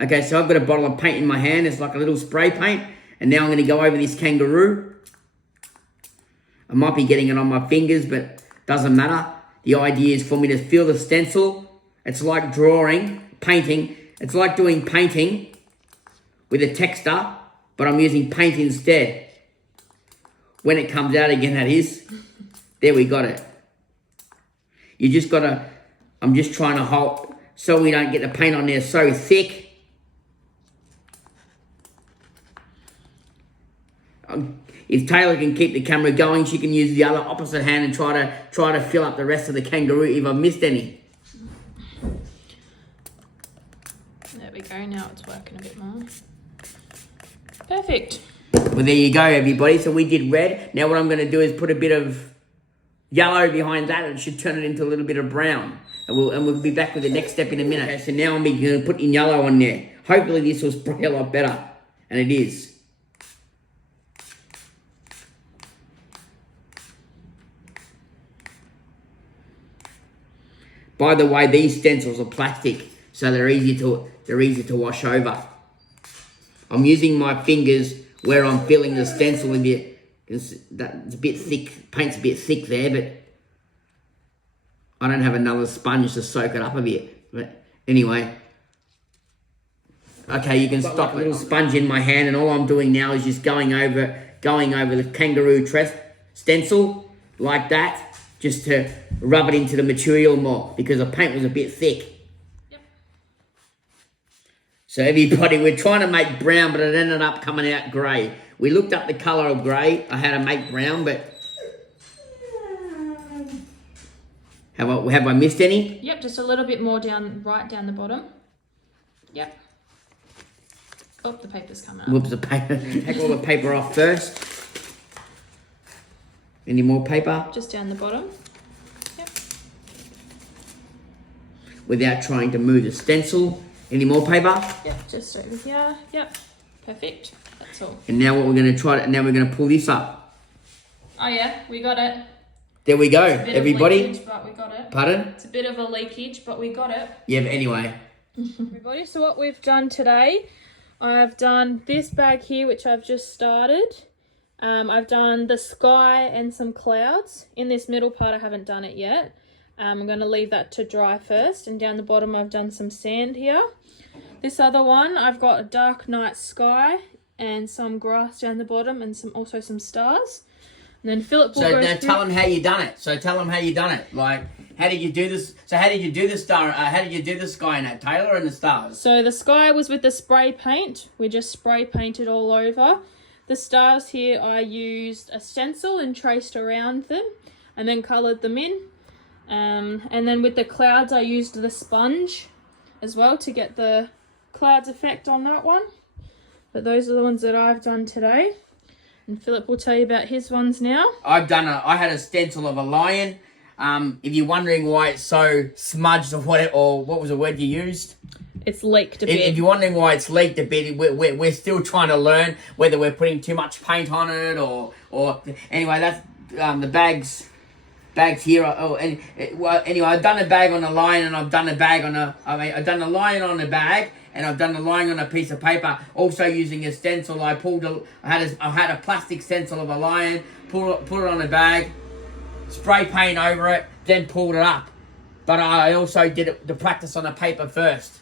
Okay, so I've got a bottle of paint in my hand. It's like a little spray paint. And now I'm going to go over this kangaroo. I might be getting it on my fingers, but doesn't matter. The idea is for me to feel the stencil. It's like painting. It's like doing painting with a texture, but I'm using paint instead. When it comes out again, that is. There, we got it. You just got to... I'm just trying to hold so we don't get the paint on there so thick. If Tayla can keep the camera going, she can use the other opposite hand and try to fill up the rest of the kangaroo if I've missed any. There we go. Now it's working a bit more. Perfect. Well, there you go, everybody. So we did red. Now what I'm going to do is put a bit of yellow behind that. It should turn it into a little bit of brown. And we'll be back with the next step in a minute. Okay, so now I'm going to put in yellow on there. Hopefully this will spray a lot better. And it is. By the way, these stencils are plastic, so they're easy to wash over. I'm using my fingers where I'm feeling the stencil a bit. It's a bit thick, paint's a bit thick there, but I don't have another sponge to soak it up a bit. But anyway, okay, you can stop a little sponge in my hand, and all I'm doing now is just going over the kangaroo stencil like that. Just to rub it into the material more because the paint was a bit thick. Yep. So everybody, we're trying to make brown, but it ended up coming out grey. We looked up the colour of grey, how to make brown, but have I missed any? Yep, just a little bit more right down the bottom. Yep. Oh, the paper's coming up. Whoops, the paper. Take all the paper off first. Any more paper? Just down the bottom. Yep. Without trying to move the stencil. Any more paper? Yep, just over here. Yep. Perfect. That's all. And now what we're going to try, now we're going to pull this up. Oh yeah, we got it. There we go, everybody. Leakage, but we got it. Pardon? It's a bit of a leakage, but we got it. Yeah, but anyway. Everybody, so what we've done today, I've done this bag here, which I've just started. I've done the sky and some clouds. In this middle part, I haven't done it yet. I'm going to leave that to dry first. And down the bottom, I've done some sand here. This other one, I've got a dark night sky and some grass down the bottom and also some stars. And then Philip will go now tell them how you done it. So tell them how you done it. Like, how did you do this? So how did you do the star? How did you do the sky and that, Tayla, and the stars? So the sky was with the spray paint. We just spray painted all over. The stars here, I used a stencil and traced around them and then coloured them in. And then with the clouds, I used the sponge as well to get the clouds effect on that one. But those are the ones that I've done today. And Philip will tell you about his ones now. I had a stencil of a lion. If you're wondering why it's so smudged or what was the word you used? It's leaked a bit. If you're wondering why it's leaked a bit, we're still trying to learn whether we're putting too much paint on it or anyway, that's the bags here. Anyway, I've done a bag on a lion and I've done a bag on I've done a lion on a bag and I've done a lion on a piece of paper. Also using a stencil, I had a plastic stencil of a lion, put it on a bag, spray paint over it, then pulled it up. But I also did it to practice on a paper first.